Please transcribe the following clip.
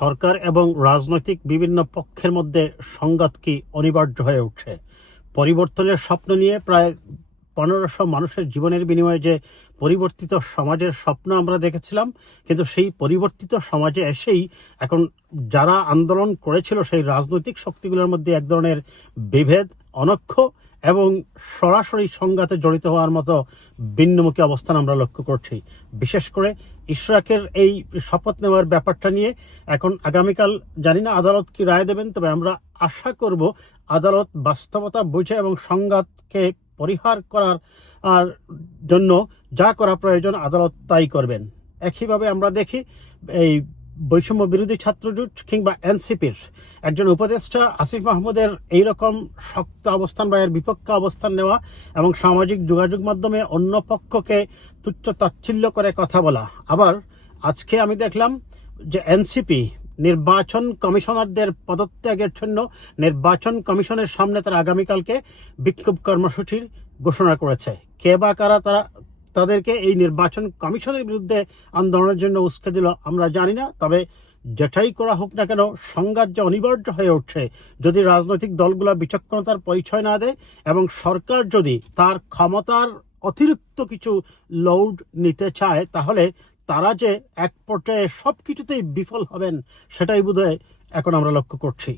সরকার এবং রাজনৈতিক বিভিন্ন পক্ষের মধ্যে সংঘাত কি অনিবার্য হয়ে উঠছে। পরিবর্তনের স্বপ্ন নিয়ে প্রায় 1500 মানুষের জীবনের বিনিময়ে যে পরিবর্তিত সমাজের স্বপ্ন আমরা দেখেছিলাম, কিন্তু সেই পরিবর্তিত সমাজে এসেই এখন যারা আন্দোলন করেছিল সেই রাজনৈতিক শক্তিগুলোর মধ্যে এক ধরনের বিভেদ, অনক্ষ এবং সরাসরি সংঘাতে জড়িত হওয়ার মতো ভিন্নমুখী অবস্থান আমরা লক্ষ্য করছি। বিশেষ করে ইশরাকের এই শপথ নেওয়ার ব্যাপারটা নিয়ে এখন আগামীকাল জানি না আদালত কি রায় দেবেন, তবে আমরা আশা করব আদালত বাস্তবতা বুঝে এবং সংঘাতকে পরিহার করার জন্য যা করা প্রয়োজন আদালত তাই করবেন। একইভাবে আমরা দেখি এই বৈষম্য বিরোধী ছাত্রজোট কিংবা এনসিপির একজন উপদেষ্টা আসিফ মাহমুদের এইরকম শক্ত অবস্থান বা এর বিপক্ষে অবস্থান নেওয়া এবং সামাজিক যোগাযোগ মাধ্যমে অন্য পক্ষকে তুচ্ছ তাচ্ছিল্য করে কথা বলা। আবার আজকে আমি দেখলাম যে এনসিপি নির্বাচন কমিশনারদের পদত্যাগের জন্য নির্বাচন কমিশনের সামনে তারা আগামীকালকে বিক্ষোভ কর্মসূচির ঘোষণা করেছে। কে বা কারা তাদেরকে এই নির্বাচন কমিশনের বিরুদ্ধে আন্দোলনের জন্য উস্কে দিল আমরা জানি না, তবে যেটাই করা হোক না কেন সংঘাত যে অনিবার্য হয়ে উঠছে যদি রাজনৈতিক দলগুলো বিচক্ষণতার পরিচয় না দেয় এবং সরকার যদি তার ক্ষমতার অতিরিক্ত কিছু লোড নিতে চায়, তাহলে তারা যে এক পর্যায়ে সব কিছুতেই বিফল হবেন সেটাই বোধহয় এখন আমরা লক্ষ্য করছি।